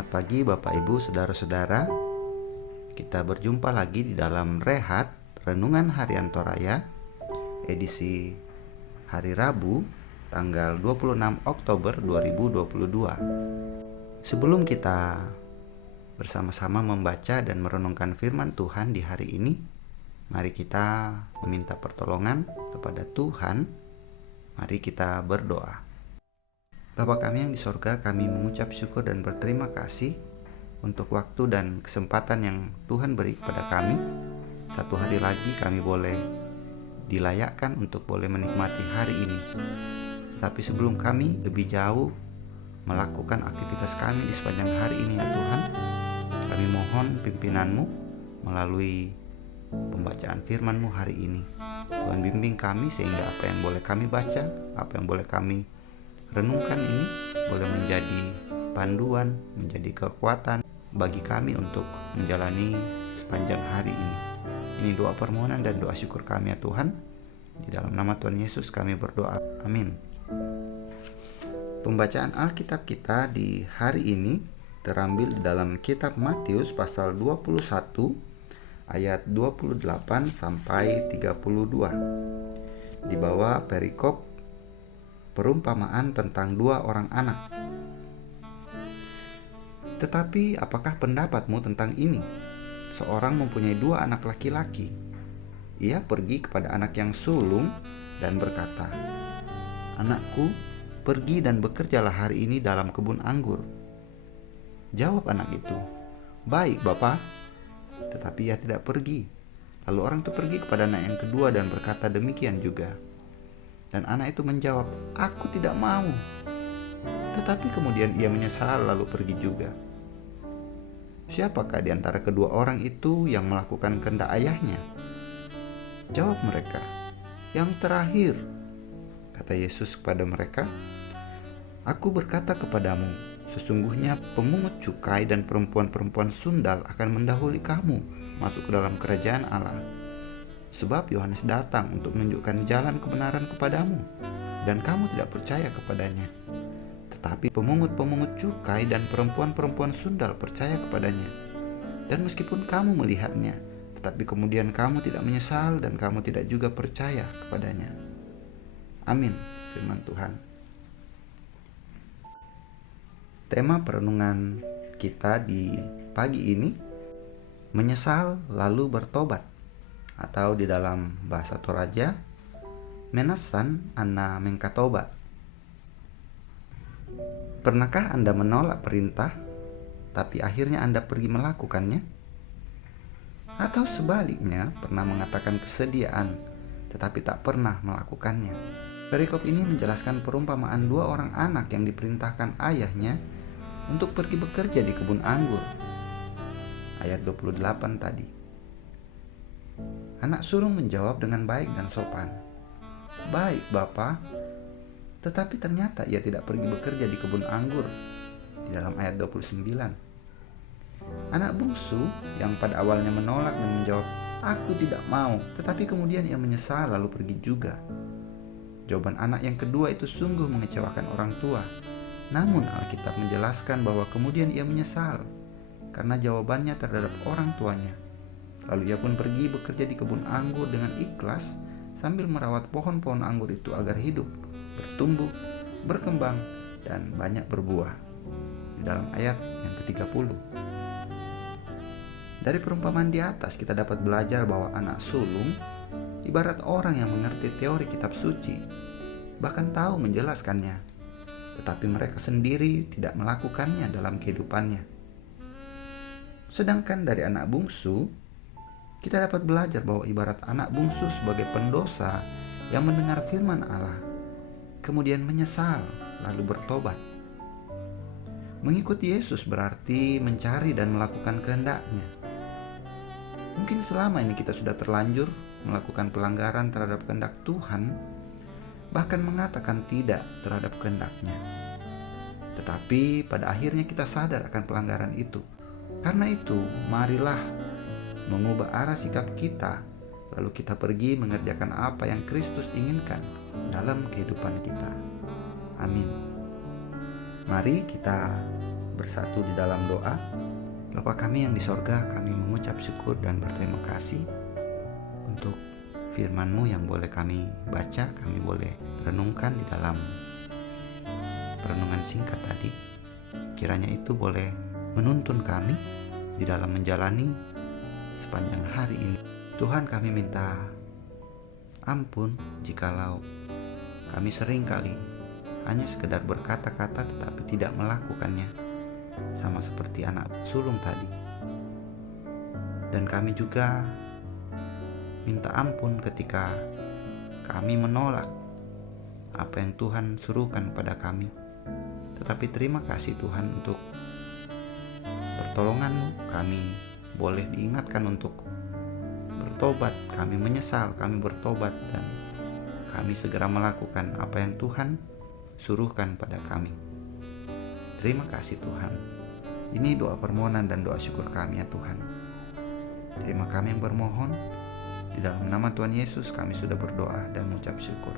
Selamat pagi Bapak Ibu Saudara-saudara. Kita berjumpa lagi di dalam Rehat Renungan Harian Toraya edisi hari Rabu tanggal 26 Oktober 2022. Sebelum kita bersama-sama membaca dan merenungkan firman Tuhan di hari ini, mari kita meminta pertolongan kepada Tuhan. Mari kita berdoa. Bapa kami yang di sorga, kami mengucap syukur dan berterima kasih untuk waktu dan kesempatan yang Tuhan beri kepada kami. Satu hari lagi kami boleh dilayakkan untuk boleh menikmati hari ini. Tetapi sebelum kami lebih jauh melakukan aktivitas kami di sepanjang hari ini ya Tuhan, kami mohon pimpinan-Mu melalui pembacaan firman-Mu hari ini. Tuhan bimbing kami sehingga apa yang boleh kami baca, apa yang boleh kami renungkan ini boleh menjadi panduan, menjadi kekuatan bagi kami untuk menjalani sepanjang hari ini. Ini doa permohonan dan doa syukur kami ya Tuhan. Di dalam nama Tuhan Yesus kami berdoa. Amin. Pembacaan Alkitab kita di hari ini terambil di dalam kitab Matius pasal 21 ayat 28 sampai 32. Di bawah perikop perumpamaan tentang dua orang anak. Tetapi apakah pendapatmu tentang ini? Seorang mempunyai dua anak laki-laki. Ia pergi kepada anak yang sulung dan berkata, "Anakku, pergi dan bekerjalah hari ini dalam kebun anggur." Jawab anak itu, "Baik, Bapa." Tetapi ia tidak pergi. Lalu orang itu pergi kepada anak yang kedua dan berkata demikian juga. Dan anak itu menjawab, "Aku tidak mau." Tetapi kemudian ia menyesal lalu pergi juga. Siapakah di antara kedua orang itu yang melakukan kehendak ayahnya? Jawab mereka, "Yang terakhir." Kata Yesus kepada mereka, "Aku berkata kepadamu, sesungguhnya pemungut cukai dan perempuan-perempuan sundal akan mendahului kamu masuk ke dalam kerajaan Allah. Sebab Yohanes datang untuk menunjukkan jalan kebenaran kepadamu, dan kamu tidak percaya kepadanya. Tetapi pemungut-pemungut cukai dan perempuan-perempuan sundal percaya kepadanya. Dan meskipun kamu melihatnya, tetapi kemudian kamu tidak menyesal dan kamu tidak juga percaya kepadanya." Amin. Firman Tuhan. Tema perenungan kita di pagi ini, menyesal lalu bertobat. Atau di dalam bahasa Toraja, menasan anna mengkatoba. Pernahkah Anda menolak perintah, tapi akhirnya Anda pergi melakukannya? Atau sebaliknya, pernah mengatakan kesediaan, tetapi tak pernah melakukannya? Perikop ini menjelaskan perumpamaan dua orang anak yang diperintahkan ayahnya untuk pergi bekerja di kebun anggur. Ayat 28 tadi. Anak sulung menjawab dengan baik dan sopan, "Baik, Bapa." Tetapi ternyata ia tidak pergi bekerja di kebun anggur. Di dalam ayat 29. Anak bungsu yang pada awalnya menolak dan menjawab, "Aku tidak mau." Tetapi kemudian ia menyesal lalu pergi juga. Jawaban anak yang kedua itu sungguh mengecewakan orang tua. Namun Alkitab menjelaskan bahwa kemudian ia menyesal karena jawabannya terhadap orang tuanya. Lalu ia pun pergi bekerja di kebun anggur dengan ikhlas sambil merawat pohon-pohon anggur itu agar hidup, bertumbuh, berkembang, dan banyak berbuah. Di dalam ayat yang ke-30. Dari perumpamaan di atas kita dapat belajar bahwa anak sulung ibarat orang yang mengerti teori kitab suci, bahkan tahu menjelaskannya, tetapi mereka sendiri tidak melakukannya dalam kehidupannya. Sedangkan dari anak bungsu, kita dapat belajar bahwa ibarat anak bungsu sebagai pendosa yang mendengar firman Allah, kemudian menyesal lalu bertobat. Mengikuti Yesus berarti mencari dan melakukan kehendak-Nya. Mungkin selama ini kita sudah terlanjur melakukan pelanggaran terhadap kehendak Tuhan, bahkan mengatakan tidak terhadap kehendak-Nya. Tetapi pada akhirnya kita sadar akan pelanggaran itu. Karena itu, marilah mengubah arah sikap kita, lalu kita pergi mengerjakan apa yang Kristus inginkan dalam kehidupan kita. Amin. Mari kita bersatu di dalam doa. Bapa kami yang di sorga, kami mengucap syukur dan berterima kasih untuk firman-Mu yang boleh kami baca, kami boleh renungkan di dalam perenungan singkat tadi. Kiranya itu boleh menuntun kami di dalam menjalani sepanjang hari ini. Tuhan, kami minta ampun jikalau kami sering kali hanya sekedar berkata-kata tetapi tidak melakukannya, sama seperti anak sulung tadi. Dan kami juga minta ampun ketika kami menolak apa yang Tuhan suruhkan pada kami. Tetapi terima kasih Tuhan untuk pertolongan-Mu. Kami boleh diingatkan untuk bertobat. Kami menyesal, kami bertobat, dan kami segera melakukan apa yang Tuhan suruhkan pada kami. Terima kasih Tuhan. Ini doa permohonan dan doa syukur kami ya Tuhan. Terima kami yang bermohon. Di dalam nama Tuhan Yesus kami sudah berdoa dan mengucap syukur.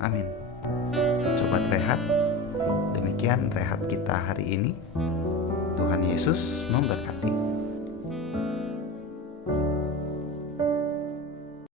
Amin. Sobat Rehat, demikian rehat kita hari ini. Tuhan Yesus memberkati.